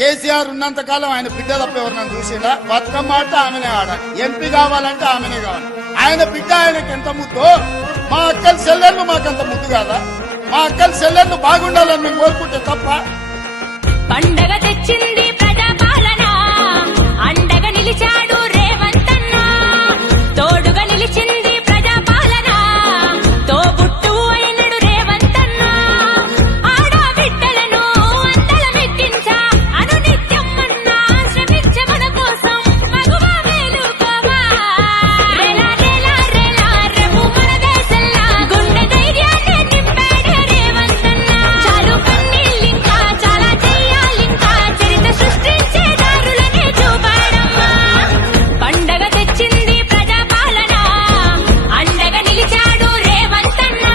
కేసీఆర్ ఉన్నంత కాలం ఆయన బిడ్డ తప్ప ఎవరినైనా చూసిండా? బతుకమ్మ ఆడితే ఆమెనే ఆడాలి, ఎంపీ కావాలంటే ఆమెనే కావాలి. ఆయన బిడ్డ ఆయనకి ఎంత ముద్దో మా అక్కల చెల్లెళ్ళు మాకంత ముద్దు కాదా? మా అక్కల చెల్లెళ్ళు బాగుండాలని మేము కోరుకుంటే తప్ప. పండగ తెచ్చింది ప్రజాపాలన, అండగా నిలిచాడు రేవంతన్న, తోడుగా నిలిచింది ప్రజాపాలన, తోబుట్టు అయినడు రేవంతన్న, ఆడబిడ్డలను అందలమెక్కించా అనునిత్యం మన్నా శ్రమించ మన కోసం మగువా మేలుకోవా. రేలా రేలా రేలా రేపు మన దేశంలా గుండె ధైర్యాన్ని నింపాడే రేవంతన్న. చాలు కన్నీళ్ళింకా చాలా చెయ్యాలింకా చరిత్ర సృష్టించే దారులనే చూపాడమ్మా. పండగ తెచ్చింది ప్రజాపాలన, అండగా నిలిచాడు రేవంతన్న.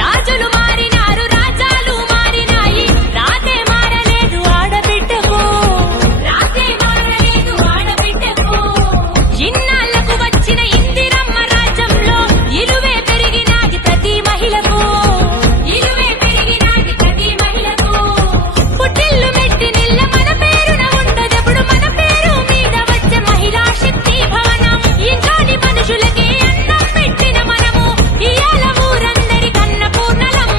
రాజులు మారినారు, రాజ్యాలు మారినాయి, రాతే మారలేదు ఆడబిడ్డకు, రాతే మారలేదు ఆడబిడ్డకు. ఇన్నాళ్లకు వచ్చిన ఇందిరమ్మ రాజ్యంలో ఇలువే పెరిగినాది ప్రతి మహిళకు, ఇలువే పెరిగినాది ప్రతి మహిళకు. పుట్టిల్లు మెట్టి నిల్ల మన పేరున ఉండదెప్పుడు, మన పేరు మీద వచ్చే మహిళా శక్తి భవనం. ఇంట్లోని మనుషులకి అన్నం పెట్టిన మనము ఇయాల ఊరందరి కన్న పూర్ణలం.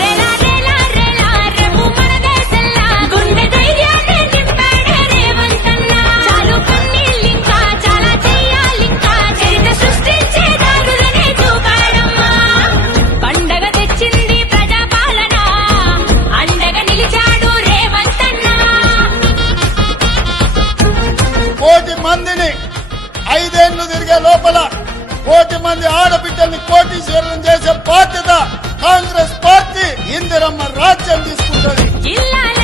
రేలా రేలా రేలా రేపు మన దేశంలా గుండె ధైర్యాన్ని నింపాడే రేవంతన్న. చాలు కన్నీళ్ళింకా చాలా చెయ్యాలింకా చరిత్ర సృష్టించే దారులనే చూపాడమ్మా. పండగ తెచ్చింది ప్రజాపాలన, అండగా నిలిచాడు రేవంతన్న. కోటి మందిని 5 ఏళ్లు తిరిగే లోపల కోటి మంది ఆడబిడ్డల్ని కోటీశ్వరులను చేసే బాధ్యత కాంగ్రెస్ పార్టీ ఇందిరమ్మ రాజ్యం తీసుకుంటుంది. జిల్లాల